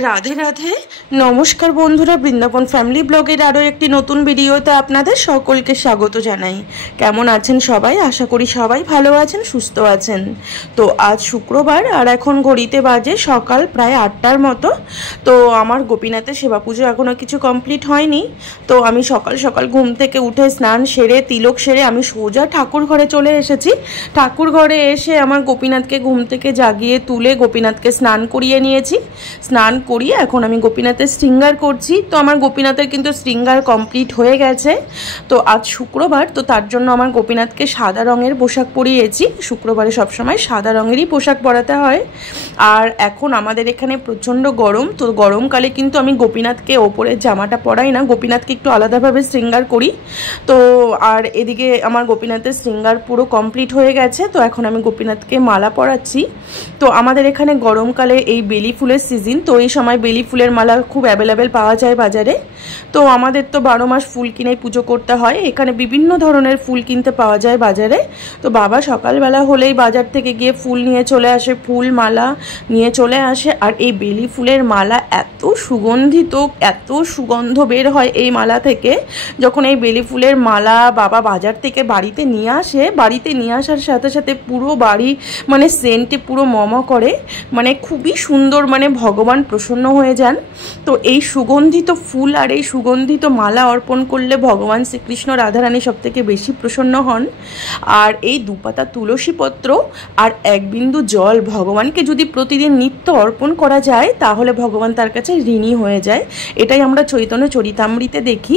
রাধে রাধে। নমস্কার বন্ধুরা, বৃন্দাবন ফ্যামিলি ব্লগের আরও একটি নতুন ভিডিওতে আপনাদের সকলকে স্বাগত জানাই। কেমন আছেন সবাই? আশা করি সবাই ভালো আছেন, সুস্থ আছেন। তো আজ শুক্রবার আর এখন ঘড়িতে বাজে সকাল প্রায় 8টার মতো। তো আমার গোপীনাথের সেবা পুজো এখনও কিছু কমপ্লিট হয়নি। তো আমি সকাল সকাল ঘুম থেকে উঠে স্নান সেরে তিলক সেরে আমি সোজা ঠাকুর ঘরে চলে এসেছি। ঠাকুর ঘরে এসে আমার গোপীনাথকে ঘুম থেকে জাগিয়ে তুলে গোপীনাথকে স্নান করিয়ে নিয়েছি। স্নান করিয়ে এখন আমি গোপীনাথের শৃঙ্গার করছি। তো আমার গোপীনাথের কিন্তু শৃঙ্গার কমপ্লিট হয়ে গেছে। তো আজ শুক্রবার, তো তার জন্য আমার গোপীনাথকে সাদা রঙের পোশাক পরিয়েছি। শুক্রবারে সবসময় সাদা রঙেরই পোশাক পরাতে হয়। আর এখন আমাদের এখানে প্রচণ্ড গরম, তো গরমকালে কিন্তু আমি গোপীনাথকে ওপরের জামাটা পরাই না, গোপীনাথকে একটু আলাদাভাবে শৃঙ্গার করি। তো আর এদিকে আমার গোপীনাথের শৃঙ্গার পুরো কমপ্লিট হয়ে গেছে। তো এখন আমি গোপীনাথকে মালা পরাচ্ছি। তো আমাদের এখানে গরমকালে এই বেলি ফুলের সিজন, তো এই সময় বেলি ফুলের মালা খুব অ্যাভেলেবেল পাওয়া যায় বাজারে। তো আমাদের তো 12 মাস ফুল কিনেই পুজো করতে হয়। এখানে বিভিন্ন ধরনের ফুল কিনতে পাওয়া যায় বাজারে। তো বাবা সকালবেলা হলেই বাজার থেকে গিয়ে ফুল নিয়ে চলে আসে, ফুল মালা নিয়ে চলে আসে। আর এই বেলি ফুলের মালা এত সুগন্ধিত, এত সুগন্ধ বের হয় এই মালা থেকে। যখন এই বেলি ফুলের মালা বাবা বাজার থেকে বাড়িতে নিয়ে আসে, বাড়িতে নিয়ে আসার সাথে সাথে পুরো বাড়ি মানে সেন্টে পুরো মম করে, মানে খুবই সুন্দর, মানে ভগবান প্রসন্ন হয়ে যান। তো এই সুগন্ধিত ফুল আর এই সুগন্ধিত মালা অর্পণ করলে ভগবান শ্রীকৃষ্ণ রাধারানী সব থেকে বেশি প্রসন্ন হন। আর এই দুপাতা তুলসী পত্র আর এক বিন্দু জল ভগবানকে যদি প্রতিদিন নিত্য অর্পণ করা যায় তাহলে ভগবান তার কাছে ঋণী হয়ে যায়। এটাই আমরা চৈতন্য চরিতামৃতে দেখি।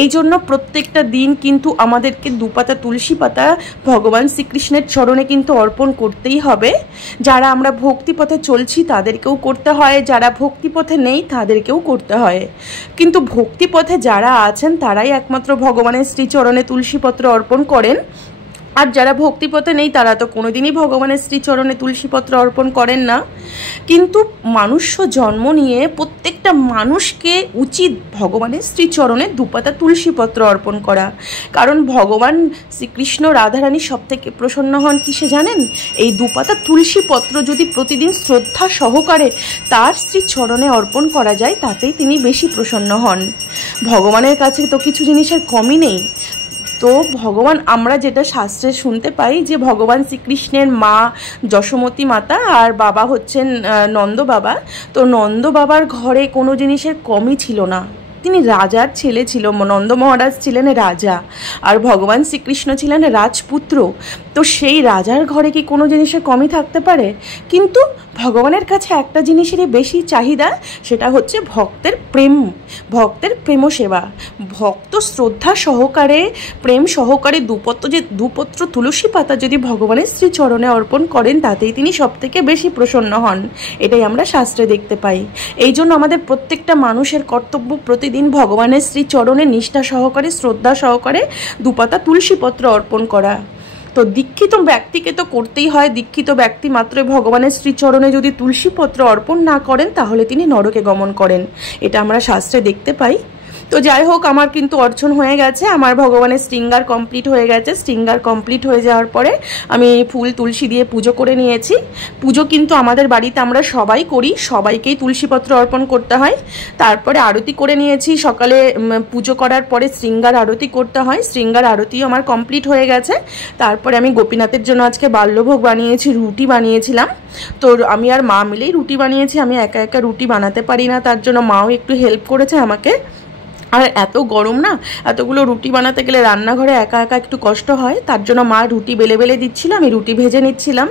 এই জন্য প্রত্যেকটা দিন কিন্তু আমাদেরকে দুপাতা তুলসী পাতা ভগবান শ্রীকৃষ্ণের চরণে কিন্তু অর্পণ করতেই হবে। যারা আমরা ভক্তিপথে চলছি তাদেরকেও করতে হয়, যারা ভক্তিপথে নেই তাদেরকেও করতে হয়। কিন্তু ভক্তিপথে যারা আছেন তারাই একমাত্র ভগবানের শ্রীচরণে তুলসীপত্র অর্পণ করেন। আর যারা ভক্তিপথে নেই তারা তো কোনোদিনই ভগবানের শ্রীচরণে তুলসীপত্র অর্পণ করেন না। কিন্তু মানুষ্য জন্ম নিয়ে প্রত্যেকটা মানুষকে উচিত ভগবানের শ্রীচরণে দুপাতা তুলসীপত্র অর্পণ করা। কারণ ভগবান শ্রীকৃষ্ণ রাধারানী সব থেকে প্রসন্ন হন কিসে জানেন? এই দুপাতা তুলসীপত্র যদি প্রতিদিন শ্রদ্ধা সহকারে তার শ্রীচরণে অর্পণ করা যায় তাতেই তিনি বেশি প্রসন্ন হন। ভগবানের কাছে তো কিছু জিনিসের কমই নেই। তো ভগবান, আমরা যেটা শাস্ত্রে শুনতে পাই যে ভগবান শ্রীকৃষ্ণের মা যশোমতী মাতা আর বাবা হচ্ছেন নন্দ বাবা। তো নন্দ বাবার ঘরে কোনো জিনিসের কমই ছিল না। তিনি রাজার ছেলে ছিল, নন্দ মহারাজ ছিলেন রাজা আর ভগবান শ্রীকৃষ্ণ ছিলেন রাজপুত্র। তো সেই রাজার ঘরে কি কোনো জিনিসের কমই থাকতে পারে? কিন্তু ভগবানের কাছে একটা জিনিসেরই বেশি চাহিদা, সেটা হচ্ছে ভক্তের প্রেম, ভক্তের প্রেম সেবা। ভক্ত শ্রদ্ধা সহকারে প্রেম সহকারে দুপত্র তুলসী পাতা যদি ভগবানের শ্রীচরণে অর্পণ করেন তাতেই তিনি সব থেকে বেশি প্রসন্ন হন। এটাই আমরা শাস্ত্রে দেখতে পাই। এই জন্য আমাদের প্রত্যেকটা মানুষের কর্তব্য প্রতিদিন ভগবানের শ্রীচরণে নিষ্ঠা সহকারে শ্রদ্ধা সহকারে দুপাতা তুলসীপত্র অর্পণ করা। তো দীক্ষিত ব্যক্তিকে তো করতেই হয়। দীক্ষিত ব্যক্তি মাত্রই ভগবানের শ্রীচরণে যদি তুলসীপত্র অর্পণ না করেন তাহলে তিনি নরকে গমন করেন। এটা আমরা শাস্ত্রে দেখতে পাই। তো যাই হোক, আমার কিন্তু অর্চন হয়ে গেছে, আমার ভগবানের শৃঙ্গার কমপ্লিট হয়ে গেছে। শৃঙ্গার কমপ্লিট হয়ে যাওয়ার পরে আমি ফুল তুলসী দিয়ে পুজো করে নিয়েছি। পুজো কিন্তু আমাদের বাড়িতে আমরা সবাই করি, সবাইকেই তুলসীপত্র অর্পণ করতে হয়। তারপরে আরতি করে নিয়েছি। সকালে পুজো করার পরে শৃঙ্গার আরতি করতে হয়, শৃঙ্গার আরতিও আমার কমপ্লিট হয়ে গেছে। তারপরে আমি গোপীনাথের জন্য আজকে বাল্যভোগ বানিয়েছি, রুটি বানিয়েছিলাম। তো আমি আর মা মিলেই রুটি বানিয়েছি। আমি একা একা রুটি বানাতে পারি না, তার জন্য মাও একটু হেল্প করেছে আমাকে। আর এত গরম না, এতগুলো রুটি বানাতে গেলে রান্নাঘরে একা একা একটু কষ্ট হয়। তার জন্য মা রুটি বেলে বেলে দিচ্ছিল, আমি রুটি ভেজে নিচ্ছিলাম।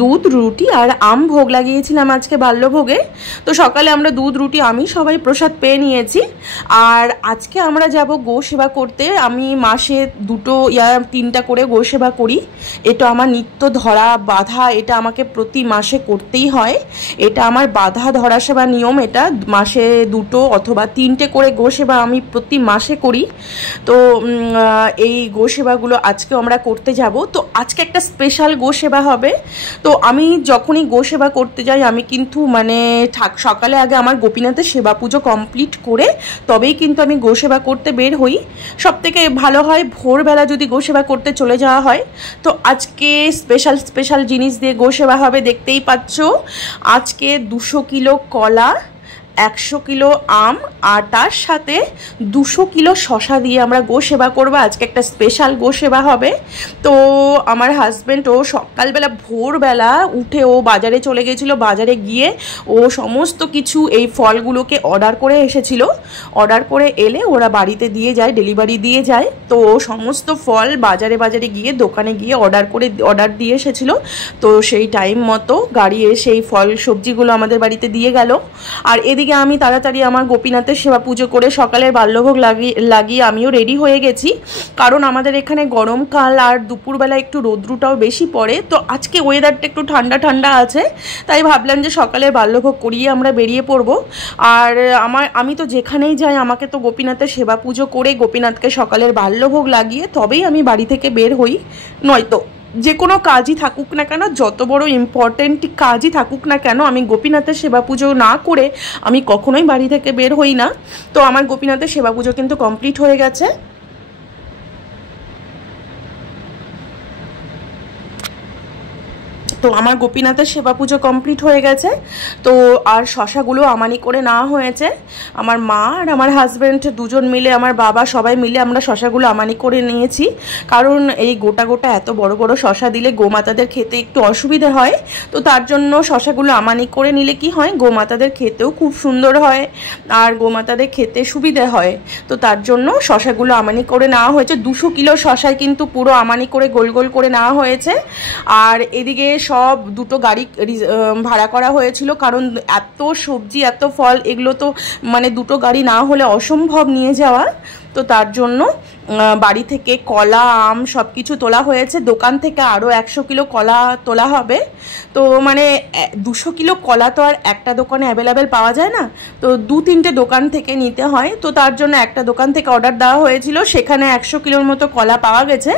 দুধ রুটি আর আম ভোগ লাগিয়েছিলাম আজকে বাল্যভোগে। তো সকালে আমরা দুধ রুটি আমি সবাই প্রসাদ পেয়ে নিয়েছি। আর আজকে আমরা যাব গো সেবা করতে। আমি মাসে 2-3টা করে গো সেবা করি। এটা আমার নিত্য ধরা বাধা, এটা আমাকে প্রতি মাসে করতেই হয়। এটা আমার বাধা ধরা সেবা নিয়ম। এটা মাসে 2 অথবা 3টে করে গো সেবা আমি প্রতি মাসে করি। তো এই গো সেবাগুলো আজকে আমরা করতে যাব। তো আজকে একটা স্পেশাল গো সেবা হবে। তো আমি যখনই গো সেবা করতে যাই আমি কিন্তু মানে সকালে আগে আমার গোপীনাথের সেবা পুজো কমপ্লিট করে তবেই কিন্তু আমি গো সেবা করতে বের হই। সবথেকে ভালো হয় ভোরবেলা যদি গো সেবা করতে চলে যাওয়া হয়। তো আজকে স্পেশাল জিনিস দিয়ে গো সেবা হবে, দেখতেই পাচ্ছ। আজকে 200 কিলো কলা, 100 কিলো আম আর তার সাথে 200 কিলো শশা দিয়ে আমরা গো সেবা করবো। আজকে একটা স্পেশাল গো সেবা হবে। তো আমার হাজব্যান্ড ও সকালবেলা ভোরবেলা উঠে ও বাজারে চলে গেছিলো, বাজারে গিয়ে ও সমস্ত কিছু এই ফলগুলোকে অর্ডার করে এসেছিল। অর্ডার করে এলে ওরা বাড়িতে দিয়ে যায়, ডেলিভারি দিয়ে যায়। তো ও সমস্ত ফল বাজারে গিয়ে দোকানে গিয়ে অর্ডার দিয়ে এসেছিলো। তো সেই টাইম মতো গাড়ি এসে এই ফল সবজিগুলো আমাদের বাড়িতে দিয়ে গেল। আর এদিকে আমি তাড়াতাড়ি আমার গোপীনাথের সেবা পুজো করে সকালের বাল্যভোগ লাগিয়ে আমিও রেডি হয়ে গেছি। কারণ আমাদের এখানে গরমকাল আর দুপুরবেলা একটু রৌদ্রটাও বেশি পড়ে। তো আজকে ওয়েদারটা একটু ঠান্ডা ঠান্ডা আছে, তাই ভাবলাম যে সকালের বাল্যভোগ করিয়ে আমরা বেরিয়ে পড়বো। আর আমি তো যেখানেই যাই আমাকে তো গোপীনাথের সেবা পুজো করে গোপীনাথকে সকালের বাল্যভোগ লাগিয়ে তবেই আমি বাড়ি থেকে বের হই। নয়তো যে কোনো কাজই থাকুক না কেন, যত বড় ইম্পর্টেন্ট কাজই থাকুক না কেন, আমি গোপীনাথের সেবা পুজো না করে আমি কখনোই বাড়ি থেকে বের হই না। তো আমার গোপীনাথের সেবা পুজো কিন্তু কমপ্লিট হয়ে গেছে। তো আমার গোপীনাথের সেবা পুজো কমপ্লিট হয়ে গেছে। তো আর শশাগুলো আমানি করে নেওয়া হয়েছে। আমার মা আর আমার হাজব্যান্ড দুজন মিলে, আমার বাবা সবাই মিলে আমরা শশাগুলো আমানি করে নিয়েছি। কারণ এই গোটা গোটা এত বড় বড় শশা দিলে গোমাতাদের খেতে একটু অসুবিধা হয়। তো তার জন্য শশাগুলো আমানি করে নিলে কি হয়, গোমাতাদের খেতেও খুব সুন্দর হয় আর গোমাতাদের খেতে সুবিধে হয়। তো তার জন্য শশাগুলো আমানি করে নেওয়া হয়েছে। 200 কিলো শশায় কিন্তু পুরো আমানি করে গোল গোল করে নেওয়া হয়েছে। আর এদিকে সব দুটো গাড়ি ভাড়া করা হয়েছিল, কারণ এত সবজি এত ফল এগুলো তো মানে দুটো গাড়ি না হলে অসম্ভব নিয়ে যাওয়া। তো তার জন্য বাড়ি থেকে কলা আম সব কিছু তোলা হয়েছে। দোকান থেকে আরও 100 কিলো কলা তোলা হবে। তো মানে 200 কিলো কলা তো আর একটা দোকানে অ্যাভেলেবেল পাওয়া যায় না, তো 2-3টে দোকান থেকে নিতে হয়। তো তার জন্য একটা দোকান থেকে অর্ডার দেওয়া হয়েছিল, সেখানে 100 কিলোর মতো কলা পাওয়া গেছে।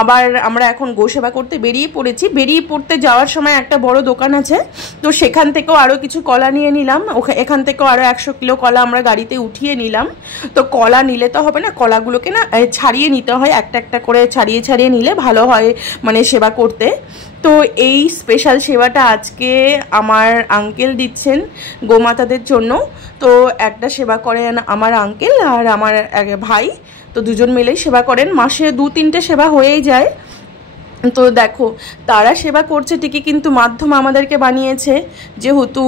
আবার আমরা এখন গোসেবা করতে বেরিয়ে পড়েছি। বেরিয়ে পড়তে যাওয়ার সময় একটা বড় দোকান আছে, তো সেখান থেকেও আরও কিছু কলা নিয়ে নিলাম। এখান থেকেও আরও 100 কিলো কলা আমরা গাড়িতে উঠিয়ে নিলাম। তো কলা নিলে তো হবে না, কলাগুলোকে না ছাড়িয়ে নিতে হয়, একটা একটা করে ছাড়িয়ে ছাড়িয়ে নিলে ভালো হয় মানে সেবা করতে। তো এই স্পেশাল সেবাটা আজকে আমার আঙ্কেল দিচ্ছেন গোমাতাদের জন্য। তো একটা সেবা করেন আমার আঙ্কেল আর আমার ভাই, তো দুজন মিলেই সেবা করেন। মাসে 2-3টে সেবা হয়েই যায়। তো দেখো তারা সেবা করছে ঠিকই, কিন্তু মাধ্যম আমাদেরকে বানিয়েছে, যেহেতু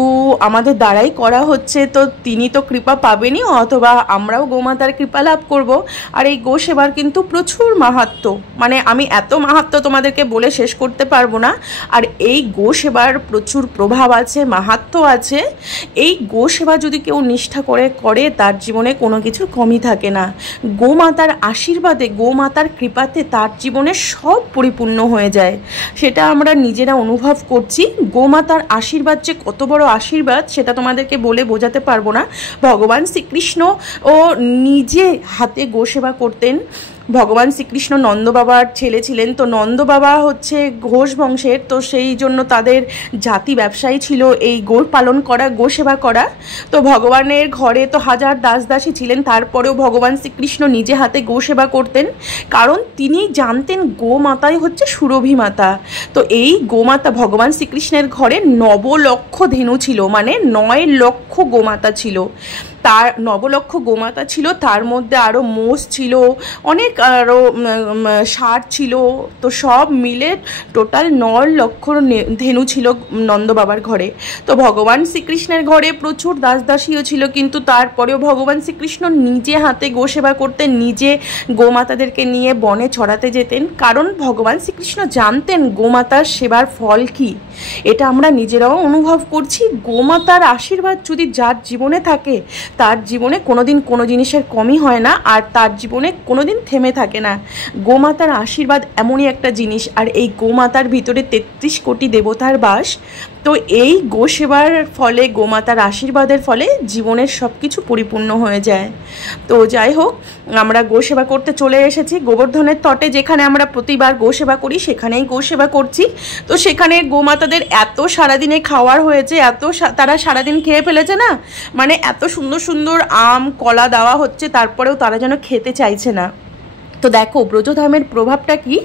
আমাদের দ্বারাই করা হচ্ছে তো তিনি তো কৃপা পাবেনই, অথবা আমরাও গোমাতার কৃপা লাভ করব। আর এই গো সেবার কিন্তু প্রচুর মাহাত্ম্য, মানে আমি এত মাহাত্ম্য তোমাদেরকে বলে শেষ করতে পারবো না। আর এই গো সেবার প্রচুর প্রভাব আছে, মাহাত্ম্য আছে। এই গো সেবা যদি কেউ নিষ্ঠা করে তার জীবনে কোনো কিছুর কমই থাকে না। গোমাতার আশীর্বাদে, গোমাতার কৃপাতে তার জীবনে সব পরিপূর্ণ হয়ে যায়, সেটা আমরা নিজেরা অনুভব করছি। গোমাতার আশীর্বাদ যে কত বড় আশীর্বাদ সেটা তোমাদেরকে বলে বোঝাতে পারবো না। ভগবান শ্রীকৃষ্ণ ও নিজে হাতে গো সেবা করতেন। ভগবান শ্রীকৃষ্ণ নন্দ বাবার ছেলে ছিলেন। তো নন্দ বাবা হচ্ছে ঘোষ বংশের, তো সেই জন্য তাদের জাতি ব্যবসায়ী ছিল এই গো পালন করা, গো সেবা করা। তো ভগবানের ঘরে তো হাজার দাসী ছিলেন, তারপরেও ভগবান শ্রীকৃষ্ণ নিজে হাতে গো সেবা করতেন, কারণ তিনি জানতেন গোমাতাই হচ্ছে সুরভি মাতা। তো এই গোমাতা ভগবান শ্রীকৃষ্ণের ঘরে 9 লক্ষ ধেনু ছিল, মানে 9 লক্ষ গোমাতা ছিল। তার 9 লক্ষ গোমাতা ছিল, তার মধ্যে আরও মোষ ছিল, অনেক আরও ষাঁড় ছিল। তো সব মিলে টোটাল 9 লক্ষ ধেনু ছিল নন্দ বাবার ঘরে। তো ভগবান শ্রীকৃষ্ণের ঘরে প্রচুর দাসীও ছিল, কিন্তু তারপরেও ভগবান শ্রীকৃষ্ণ নিজে হাতে গো সেবা করতেন, নিজে গোমাতাদেরকে নিয়ে বনে চড়াতে যেতেন, কারণ ভগবান শ্রীকৃষ্ণ জানতেন গোমাতার সেবার ফল কি। এটা আমরা নিজেরাও অনুভব করছি। গোমাতার আশীর্বাদ যদি যার জীবনে থাকে তার জীবনে কোনোদিন কোনো জিনিসের কমই হয় না, আর তার জীবনে কোনোদিন থেমে থাকে না। গোমাতার আশীর্বাদ এমনই একটা জিনিস, আর এই গোমাতার ভিতরে 33 কোটি দেবতার বাস। তো এই গো সেবার ফলে, গোমাতার আশীর্বাদের ফলে জীবনের সব কিছু পরিপূর্ণ হয়ে যায়। তো যাই হোক, আমরা গো সেবা করতে চলে এসেছি গোবর্ধনের তটে, যেখানে আমরা প্রতিবার গো সেবা করি সেখানেই গো সেবা করছি। তো সেখানে গোমাতাদের এত সারাদিনে খাওয়ার হয়েছে, তারা সারাদিন খেয়ে ফেলেছে না, মানে এত সুন্দর সুন্দর আম কলা দেওয়া হচ্ছে, তারপরেও তারা যেন খেতে চাইছে না। তো দেখো ব্রজধামের প্রভাবটা কি,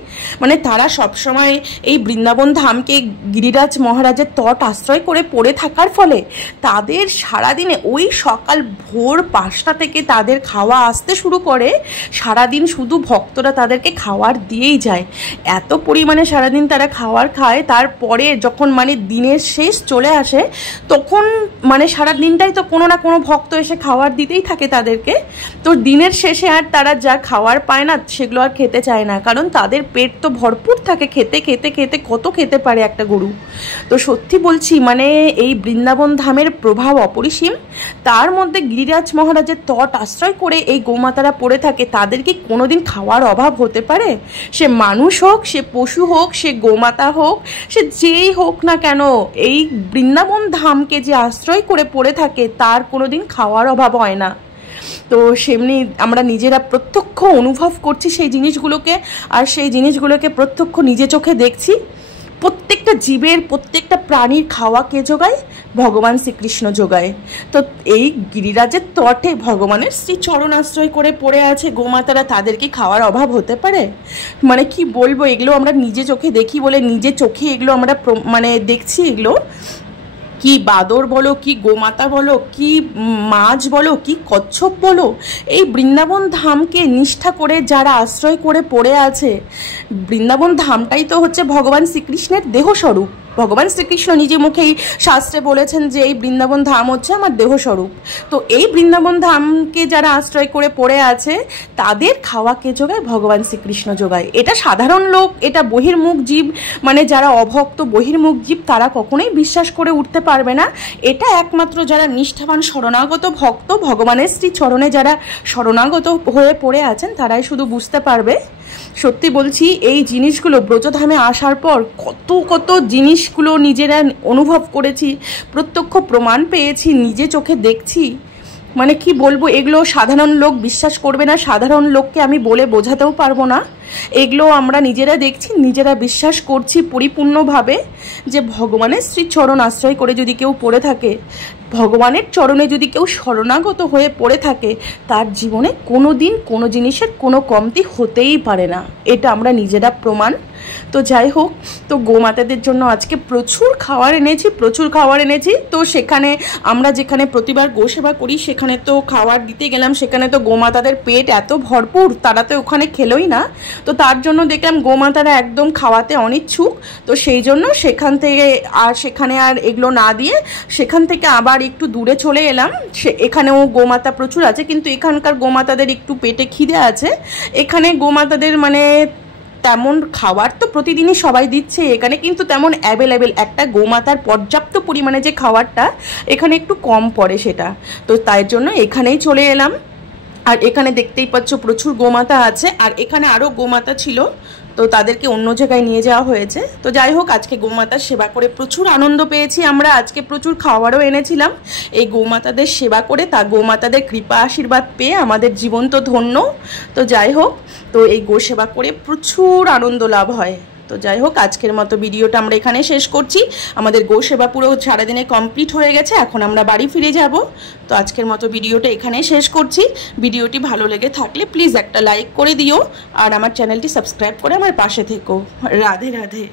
মানে তারা সবসময় এই বৃন্দাবন ধামকে গিরিরাজ মহারাজের তট আশ্রয় করে পড়ে থাকার ফলে তাদের সারাদিনে ওই সকাল ভোর 5টা থেকে তাদের খাওয়া আসতে শুরু করে, সারাদিন শুধু ভক্তরা তাদেরকে খাওয়ার দিয়েই যায়, এত পরিমাণে সারাদিন তারা খাওয়ার খায়। তারপরে যখন মানে দিনের শেষ চলে আসে তখন মানে সারা দিনটাই তো কোনো না কোনো ভক্ত এসে খাওয়ার দিতেই থাকে তাদেরকে। তো দিনের শেষে আর তারা যা খাওয়ার পায় না সেগুলো আর খেতে চায় না, কারণ তাদের পেট তো ভরপুর থাকে, খেতে খেতে খেতে কত খেতে পারে একটা গরু। তো সত্যি বলছি মানে এই বৃন্দাবন ধামের প্রভাব অপরিসীম। তার মধ্যে গিরিরাজ মহারাজের তট আশ্রয় করে এই গোমাতারা পড়ে থাকে, তাদের কি কোনোদিন খাওয়ার অভাব হতে পারে? সে মানুষ হোক, সে পশু হোক, সে গোমাতা হোক, সে যেই হোক না কেন, এই বৃন্দাবন ধামকে যে আশ্রয় করে পড়ে থাকে তার কোনোদিন খাওয়ার অভাব হয় না। তো সেমনি আমরা নিজেরা প্রত্যক্ষ অনুভব করছি সেই জিনিসগুলোকে, আর সেই জিনিসগুলোকে প্রত্যক্ষ নিজে চোখে দেখছি। প্রত্যেকটা জীবের, প্রত্যেকটা প্রাণীর খাওয়া কে যোগায়? ভগবান শ্রীকৃষ্ণ যোগায়। তো এই গিরিরাজের তটে ভগবানের শ্রী চরণ আশ্রয় করে পড়ে আছে গোমাতারা, তাদের কি খাওয়ার অভাব হতে পারে? মানে কি বলবো, এগুলো আমরা নিজে চোখে দেখি বলে নিজে চোখে এগুলো আমরা মানে দেখছি। এগুলো কি বাদর বলো, কি গোমাতা বলো, কি মাছ বলো, কি কচ্ছপ বলো, এই বৃন্দাবন ধামকে নিষ্ঠা করে যারা আশ্রয় করে পড়ে আছে, বৃন্দাবন ধামটাই তো হচ্ছে ভগবান শ্রীকৃষ্ণের দেহস্বরূপ। ভগবান শ্রীকৃষ্ণ নিজে মুখেই শাস্ত্রে বলেছেন যে এই বৃন্দাবন ধাম হচ্ছে আমার দেহস্বরূপ। তো এই বৃন্দাবন ধামকে যারা আশ্রয় করে পড়ে আছে তাদের খাওয়া কে যোগায়? ভগবান শ্রীকৃষ্ণ যোগায়। এটা সাধারণ লোক, এটা বহির্মুখ জীব, মানে যারা অভক্ত বহির্মুখ জীব তারা কখনোই বিশ্বাস করে উঠতে পারবে না। এটা একমাত্র যারা নিষ্ঠাবান শরণাগত ভক্ত, ভগবানের শ্রী চরণে যারা শরণাগত হয়ে পড়ে আছেন তারাই শুধু বুঝতে পারবে। সত্যি বলছি এই জিনিসগুলো ব্রজধামে আসার পর কত কত জিনিসগুলো নিজেরা অনুভব করেছি, প্রত্যক্ষ প্রমাণ পেয়েছি, নিজে চোখে দেখছি। মানে কি বলবো, এগুলো সাধারণ লোক বিশ্বাস করবে না, সাধারণ লোককে আমি বলে বোঝাতেও পারবো না। এগুলো আমরা নিজেরা দেখছি, নিজেরা বিশ্বাস করছি পরিপূর্ণভাবে যে ভগবানের শ্রীচরণ আশ্রয় করে যদি কেউ পড়ে থাকে, ভগবানের চরণে যদি কেউ শরণাগত হয়ে পড়ে থাকে, তার জীবনে কোনো দিন কোনো জিনিসের কোনো কমতি হতেই পারে না। এটা আমরা নিজেরা প্রমাণ। তো যাই হোক, তো গোমাতাদের জন্য আজকে প্রচুর খাবার এনেছি। তো সেখানে আমরা যেখানে প্রতিবার গোসেবা করি সেখানে তো খাবার দিতে গেলাম, সেখানে তো গোমাতাদের পেট এত ভরপুর, তারা তো ওখানে খেলোই না। তো তার জন্য দেখলাম গোমাতারা একদম খাওয়াতে অনিচ্ছুক। তো সেই জন্য সেখানে আর এগুলো না দিয়ে সেখান থেকে আবার একটু দূরে চলে এলাম। এখানেও গোমাতা প্রচুর আছে, কিন্তু এখানকার গোমাতাদের একটু পেটে খিদে আছে। এখানে গোমাতাদের মানে তেমন খাবার তো প্রতিদিনই সবাই দিচ্ছে, এখানে কিন্তু তেমন অ্যাভেলেবেল একটা গোমাতার পর্যাপ্ত পরিমাণে যে খাবারটা এখানে একটু কম পড়ে সেটা। তো তাই জন্য এখানেই চলে এলাম। আর এখানে দেখতেই পাচ্ছ প্রচুর গোমাতা আছে, আর এখানে আরও গোমাতা ছিল, তো তাদেরকে অন্য জায়গায় নিয়ে যাওয়া হয়েছে। তো যাই হোক, আজকে গোমাতার সেবা করে প্রচুর আনন্দ পেয়েছি আমরা। আজকে প্রচুর খাবারও এনেছিলাম। এই গোমাতাদের সেবা করে তা গোমাতাদের কৃপা আশীর্বাদ পেয়ে আমাদের জীবন তো ধন্য। তো যাই হোক, তো এই গো সেবা করে প্রচুর আনন্দ লাভ হয়। তো যাই হোক, আজকের মতো ভিডিওটা আমরা এখানে শেষ করছি। আমাদের গো সেবা পুরো সারাদিনে কমপ্লিট হয়ে গেছে, এখন আমরা বাড়ি ফিরে যাব। তো আজকের মতো ভিডিওটা এখানেই শেষ করছি। ভিডিওটি ভালো লেগে থাকলে প্লিজ একটা লাইক করে দিও, আর আমার চ্যানেলটি সাবস্ক্রাইব করে আমার পাশে থেকো। রাধে রাধে।